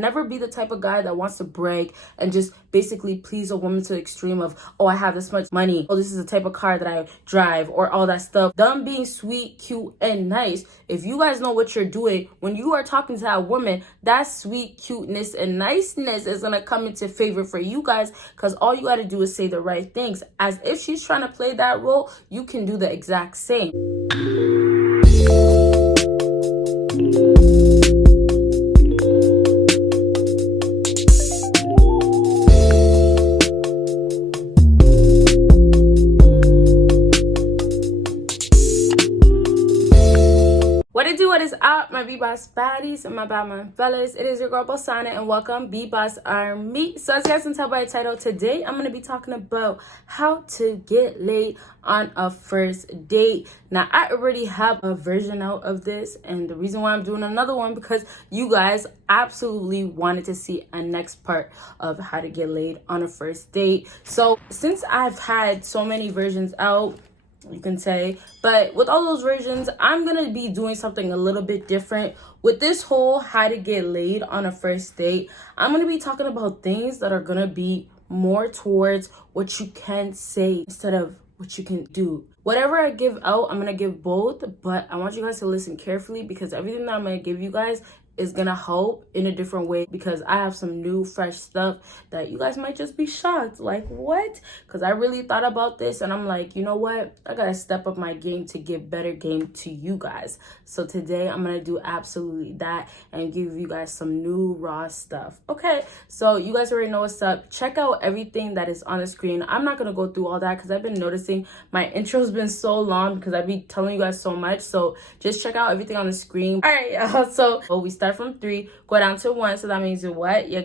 never be the type of guy that wants to brag and just basically please a woman to the extreme of, oh, I have this much money, oh, this is the type of car that I drive, or all that stuff. Them being sweet, cute, and nice. If you guys know what you're doing, when you are talking to that woman, that sweet cuteness and niceness is gonna come into favor for you guys, because all you gotta do is say the right things. As if she's trying to play that role, you can do the exact same. What is up, my BBossBaddies and my Batman fellas? It is your girl Bosana, and welcome BBossArmy. So as you guys can tell by the title, today I'm going to be talking about how to get laid on a first date. Now, I already have a version out of this, and the reason why I'm doing another one because you guys absolutely wanted to see a next part of how to get laid on a first date. So since I've had so many versions out, you can say, but with all those versions, I'm gonna be doing something a little bit different with this whole how to get laid on a first date. I'm gonna be talking about things that are gonna be more towards what you can say instead of what you can do. Whatever I give out, I'm gonna give both, but I want you guys to listen carefully, because everything that I'm gonna give you guys is gonna help in a different way, because I have some new fresh stuff that you guys might just be shocked, like what? Because I really thought about this and I'm like, you know what, I gotta step up my game to give better game to you guys. So today I'm gonna do absolutely that and give you guys some new raw stuff. Okay, so you guys already know what's up. Check out everything that is on the screen. I'm not gonna go through all that because I've been noticing my intro's been so long because I be telling you guys so much. So just check out everything on the screen. All right, so we start from 3, go down to 1. So that means you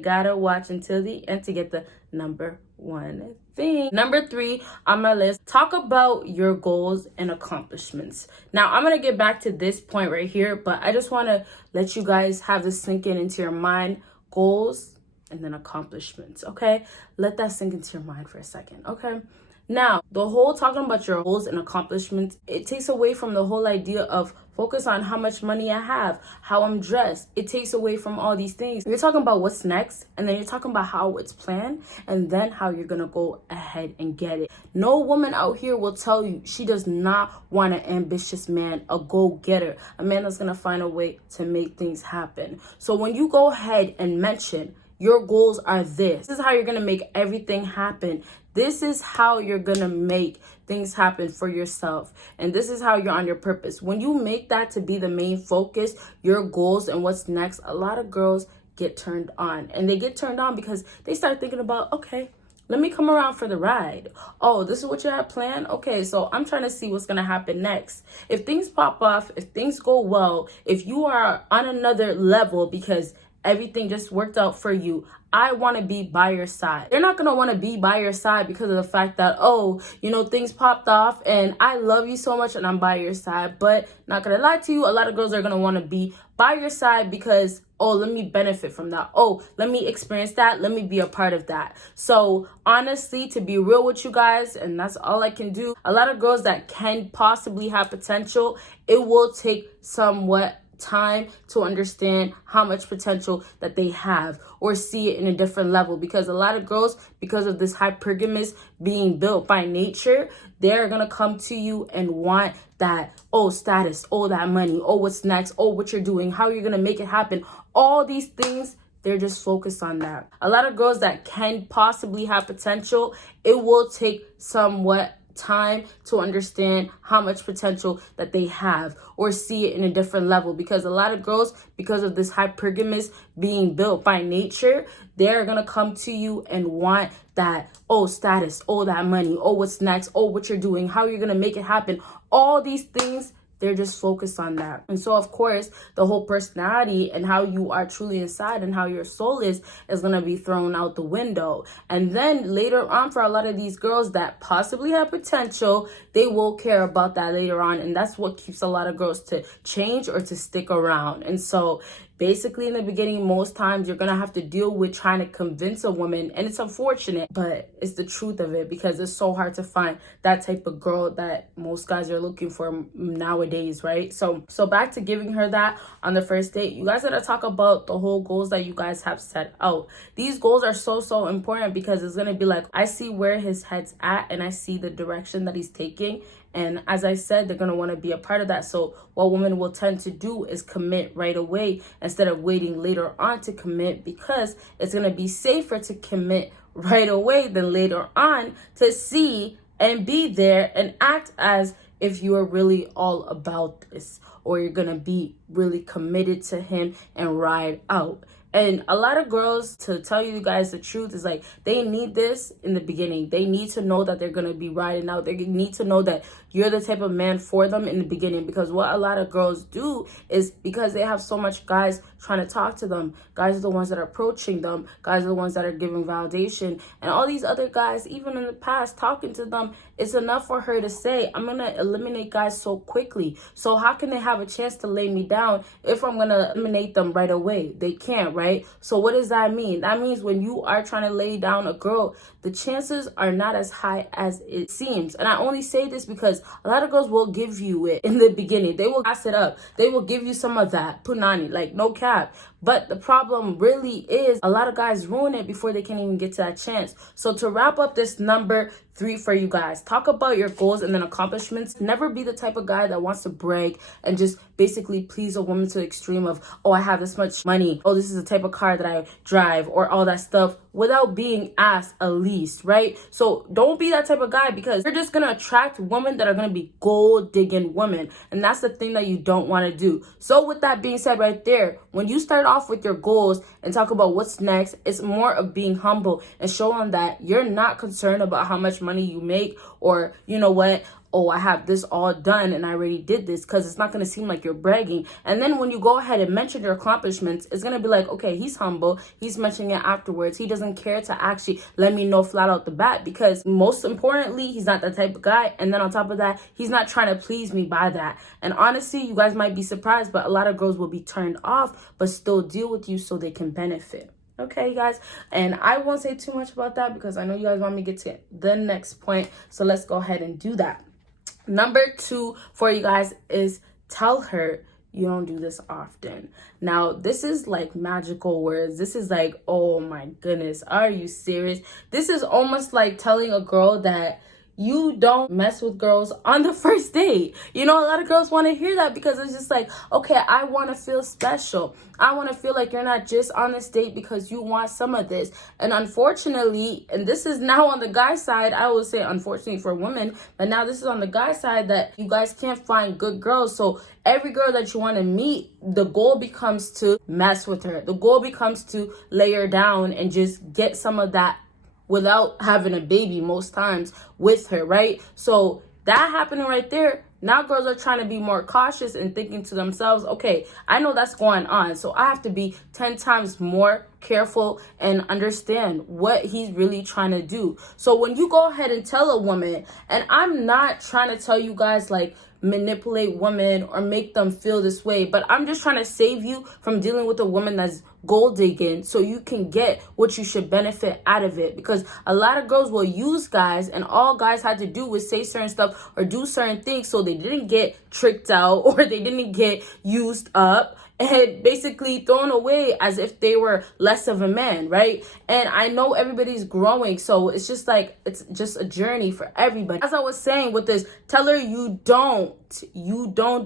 gotta watch until the end to get the number 1 thing. Number 3 on my list, talk about your goals and accomplishments. Now I'm gonna get back to this point right here, but I just want to let you guys have this sink into your mind. Goals and then accomplishments. Okay, let that sink into your mind for a second. Okay, now the whole talking about your goals and accomplishments, it takes away from the whole idea of focus on how much money I have, how I'm dressed. It takes away from all these things. You're talking about what's next, and then you're talking about how it's planned, and then how you're gonna go ahead and get it. No woman out here will tell you she does not want an ambitious man, a go-getter, a man that's gonna find a way to make things happen. So when you go ahead and mention your goals are this is how you're gonna make everything happen. This is how you're gonna make things happen for yourself. And this is how you're on your purpose. When you make that to be the main focus, your goals and what's next, a lot of girls get turned on. And they get turned on because they start thinking about, okay, let me come around for the ride. Oh, this is what you had planned? Okay, so I'm trying to see what's going to happen next. If things pop off, if things go well, if you are on another level because everything just worked out for you, I want to be by your side. They're not going to want to be by your side because of the fact that, oh, you know, things popped off and I love you so much and I'm by your side. But not going to lie to you, a lot of girls are going to want to be by your side because, oh, let me benefit from that. Oh, let me experience that. Let me be a part of that. So honestly, to be real with you guys, and that's all I can do, a lot of girls that can possibly have potential, it will take somewhat time to understand how much potential that they have or see it in a different level, because a lot of girls, because of this hypergamous being built by nature, they're gonna come to you and want that, oh, status, oh, that money, oh, what's next, oh, what you're doing, how you're gonna make it happen, all these things. They're just focused on that. A lot of girls that can possibly have potential, it will take somewhat time to understand how much potential that they have or see it in a different level, because a lot of girls, because of this hypergamous being built by nature, they're gonna come to you and want that, oh, status, oh, that money, oh, what's next, oh, what you're doing, how you're gonna make it happen, all these things. They're just focused on that. And so, of course, the whole personality and how you are truly inside and how your soul is going to be thrown out the window. And then later on, for a lot of these girls that possibly have potential, they will care about that later on. And that's what keeps a lot of girls to change or to stick around. And so Basically, in the beginning, most times you're gonna have to deal with trying to convince a woman, and it's unfortunate, but it's the truth of it, because it's so hard to find that type of girl that most guys are looking for nowadays, right? So back to giving her that on the first date. You guys gotta talk about the whole goals that you guys have set out. These goals are so important, because it's gonna be like, I see where his head's at and I see the direction that he's taking. And as I said, they're going to want to be a part of that. So what women will tend to do is commit right away instead of waiting later on to commit, because it's going to be safer to commit right away than later on to see and be there and act as if you are really all about this, or you're going to be really committed to him and ride out. And a lot of girls, to tell you guys the truth, is like, they need this in the beginning. They need to know that they're going to be riding out. They need to know that you're the type of man for them in the beginning. Because what a lot of girls do is, because they have so much guys trying to talk to them, guys are the ones that are approaching them, guys are the ones that are giving validation, and all these other guys, even in the past, talking to them, it's enough for her to say, I'm going to eliminate guys so quickly. So how can they have a chance to lay me down if I'm going to eliminate them right away? They can't, right? So what does that mean? That means when you are trying to lay down a girl, the chances are not as high as it seems. And I only say this because a lot of girls will give you it in the beginning. They will gas it up. They will give you some of that punani, like no cap. But the problem really is a lot of guys ruin it before they can even get to that chance. So to wrap up this number 3 for you guys, talk about your goals and then accomplishments. Never be the type of guy that wants to brag and just basically please a woman to the extreme of, oh, I have this much money, oh, this is the type of car that I drive, or all that stuff, without being asked at least, right? So don't be that type of guy, because you're just gonna attract women that are gonna be gold digging women, and that's the thing that you don't want to do. So with that being said right there, when you start off with your goals and talk about what's next, it's more of being humble and showing that you're not concerned about how much money you make, or you know what, oh, I have this all done and I already did this, because it's not going to seem like you're bragging. And then when you go ahead and mention your accomplishments, it's going to be like, okay, he's humble. He's mentioning it afterwards. He doesn't care to actually let me know flat out the bat, because most importantly, he's not that type of guy. And then on top of that, he's not trying to please me by that. And honestly, you guys might be surprised, but a lot of girls will be turned off, but still deal with you so they can benefit. Okay, guys, and I won't say too much about that because I know you guys want me to get to the next point. So let's go ahead and do that. Number 2 for you guys is tell her you don't do this often. Now, this is like magical words. This is like, oh my goodness, are you serious? This is almost like telling a girl that you don't mess with girls on the first date. You know, a lot of girls want to hear that, because it's just like, okay, I want to feel special. I want to feel like you're not just on this date because you want some of this. And unfortunately, and this is now on the guy side, I would say unfortunately for women, but now this is on the guy side, that you guys can't find good girls. So every girl that you want to meet, the goal becomes to mess with her. The goal becomes to lay her down and just get some of that without having a baby most times with her, right? So that happening right there, now girls are trying to be more cautious and thinking to themselves, okay, I know that's going on, so I have to be 10 times more careful and understand what he's really trying to do. So when you go ahead and tell a woman, and I'm not trying to tell you guys like manipulate women or make them feel this way, but I'm just trying to save you from dealing with a woman that's gold digging, so you can get what you should benefit out of it. Because a lot of girls will use guys, and all guys had to do was say certain stuff or do certain things so they didn't get tricked out or they didn't get used up and basically thrown away as if they were less of a man, right? And I know everybody's growing, so it's just like, it's just a journey for everybody. As I was saying with this, tell her you don't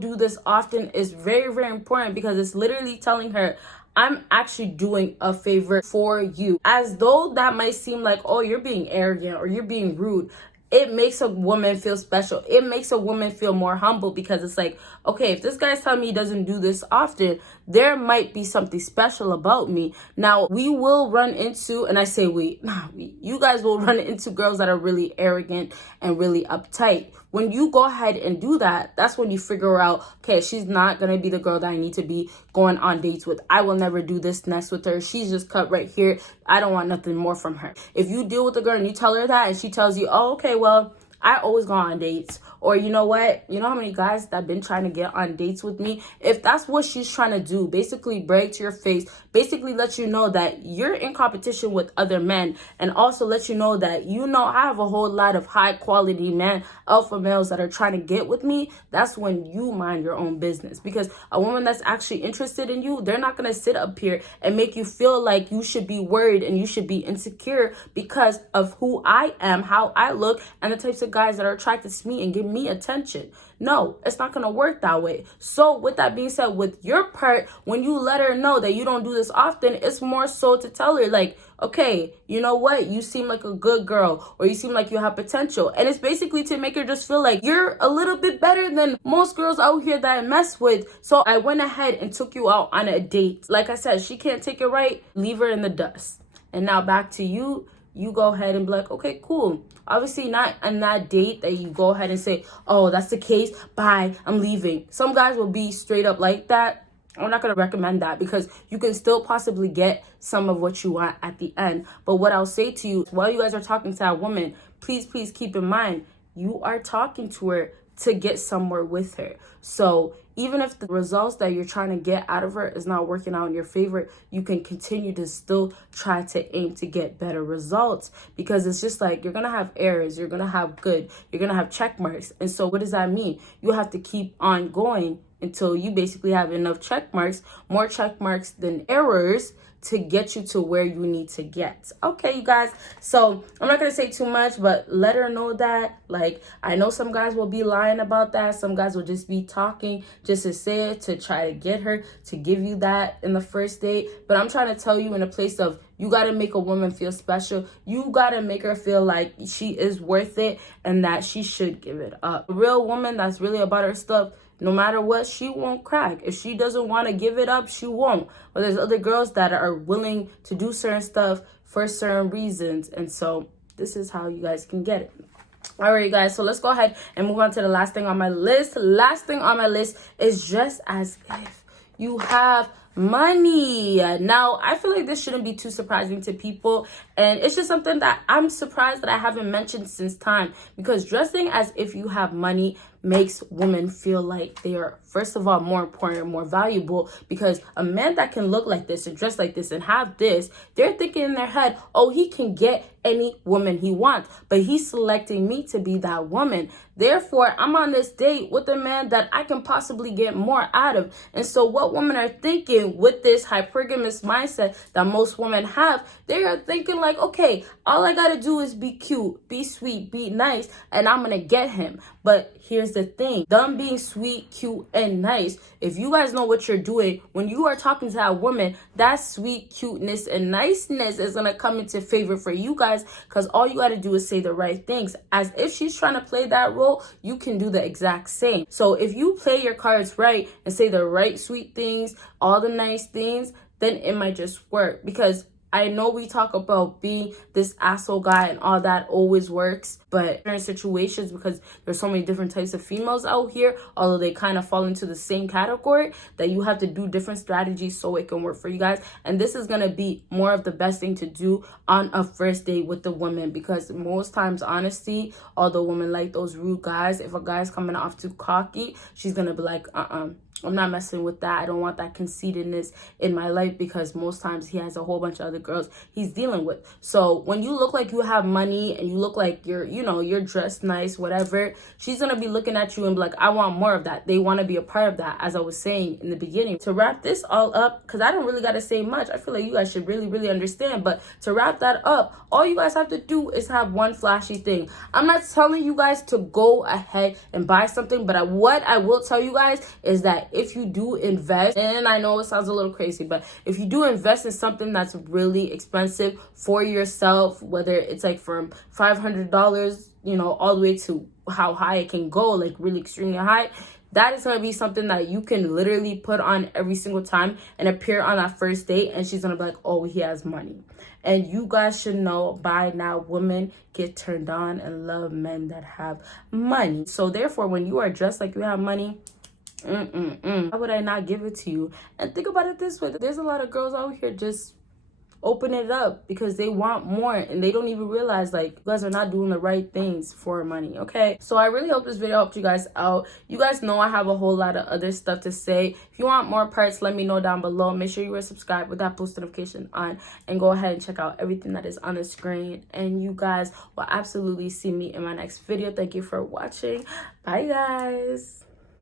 do this often is very, very important, because it's literally telling her, I'm actually doing a favor for you. As though that might seem like, oh, you're being arrogant or you're being rude. It makes a woman feel special. It makes a woman feel more humble, because it's like, okay, if this guy's telling me he doesn't do this often, there might be something special about me. Now, we will run into, and I say you guys will run into girls that are really arrogant and really uptight. When you go ahead and do that, that's when you figure out, okay, she's not going to be the girl that I need to be going on dates with. I will never do this next with her. She's just cut right here. I don't want nothing more from her. If you deal with a girl and you tell her that and she tells you, oh, okay, well, I always go on dates. Or you know what? You know how many guys that been trying to get on dates with me? If that's what she's trying to do, basically break to your face, basically let you know that you're in competition with other men, and also let you know that, I have a whole lot of high quality men, alpha males that are trying to get with me, that's when you mind your own business. Because a woman that's actually interested in you, they're not going to sit up here and make you feel like you should be worried and you should be insecure because of who I am, how I look, and the types of guys that are attracted to me and give me attention. No, it's not going to work that way. So with that being said, with your part, when you let her know that you don't do this often, it's more so to tell her like, okay, you know what? You seem like a good girl, or you seem like you have potential. And it's basically to make her just feel like you're a little bit better than most girls out here that I mess with. So I went ahead and took you out on a date. Like I said, she can't take it right. Leave her in the dust. And now back to you. You go ahead and be like, okay, cool. Obviously not on that date that you go ahead and say, oh, that's the case. Bye, I'm leaving. Some guys will be straight up like that. I'm not going to recommend that because you can still possibly get some of what you want at the end. But what I'll say to you, while you guys are talking to that woman, please keep in mind, you are talking to her to get somewhere with her. So even if the results that you're trying to get out of her is not working out in your favor, you can continue to still try to aim to get better results, because it's just like you're going to have errors, you're going to have good, you're going to have check marks. And so what does that mean? You have to keep on going until you basically have enough check marks, more check marks than errors, to get you to where you need to get. Okay, you guys, so I'm not gonna say too much, but let her know that, like, I know some guys will be lying about that. Some guys will just be talking just to say it, to try to get her to give you that in the first date. But I'm trying to tell you, in a place of, you got to make a woman feel special. You got to make her feel like she is worth it and that she should give it up. A real woman that's really about her stuff, no matter what, she won't crack. If she doesn't want to give it up, she won't. But there's other girls that are willing to do certain stuff for certain reasons. And so this is how you guys can get it. All right, guys, so let's go ahead and move on to the last thing on my list. Last thing on my list is just as if you have money. Now, I feel like this shouldn't be too surprising to people, and it's just something that I'm surprised that I haven't mentioned since time, because dressing as if you have money makes women feel like they are, first of all, more important and more valuable, because a man that can look like this and dress like this and have this, they're thinking in their head, oh, he can get any woman he wants, but he's selecting me to be that woman. Therefore, I'm on this date with a man that I can possibly get more out of. And so what women are thinking with this hypergamous mindset that most women have, they are thinking like, okay, all I gotta do is be cute, be sweet, be nice, and I'm gonna get him. But here's the thing, them being sweet, cute, and nice, if you guys know what you're doing, when you are talking to that woman, that sweet cuteness and niceness is gonna come into favor for you guys, because all you gotta do is say the right things. As if she's trying to play that role, you can do the exact same. So if you play your cards right and say the right sweet things, all the nice things, then it might just work. Because I know we talk about being this asshole guy and all that always works, but in situations, because there's so many different types of females out here, although they kind of fall into the same category, that you have to do different strategies so it can work for you guys. And this is going to be more of the best thing to do on a first date with the woman, because most times, honestly, although women like those rude guys, if a guy's coming off too cocky, she's going to be like, I'm not messing with that. I don't want that conceitedness in my life, because most times he has a whole bunch of other girls he's dealing with. So when you look like you have money and you look like you're dressed nice, whatever, she's going to be looking at you and be like, I want more of that. They want to be a part of that, as I was saying in the beginning. To wrap this all up, because I don't really got to say much. I feel like you guys should really understand. But to wrap that up, all you guys have to do is have one flashy thing. I'm not telling you guys to go ahead and buy something, but what I will tell you guys is that if you do invest, and I know it sounds a little crazy, but if you do invest in something that's really expensive for yourself, whether it's like from $500, all the way to how high it can go, like really extremely high, that is going to be something that you can literally put on every single time and appear on that first date, and she's going to be like, oh, he has money. And you guys should know by now, women get turned on and love men that have money. So therefore, when you are dressed like you have money, why would I not give it to you? And think about it this way, there's a lot of girls out here just open it up, because they want more and they don't even realize like you guys are not doing the right things for money. Okay, so I really hope this video helped you guys out. You guys know I have a whole lot of other stuff to say. If you want more parts, let me know down below. Make sure you are subscribed with that post notification on, and go ahead and check out everything that is on the screen, and you guys will absolutely see me in my next video. Thank you for watching. Bye guys.